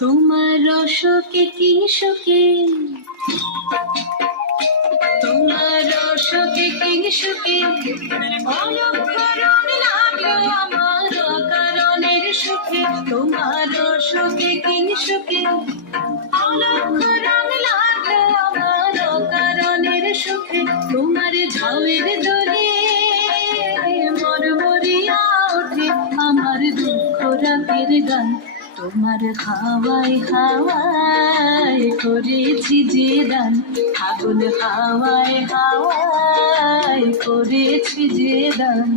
তোমার রসকে কি সুখে, তোমার রসকে কি সুখে, অলক্ষরণ লাগলো আমার কারণের সুখে। তোমার রসকে কি সুখে, অলক্ষরণ লাগলো আমার কারণের সুখে। তোমার ঝাউয়ের দোলে মরমরিয়া ওঠে আমার দুঃখ রাতের গান। তোমার হাওয়ায় হাওয়ায় করেছি যে দান, ফাগুন হাওয়ায় হাওয়ায় করেছি যে দান।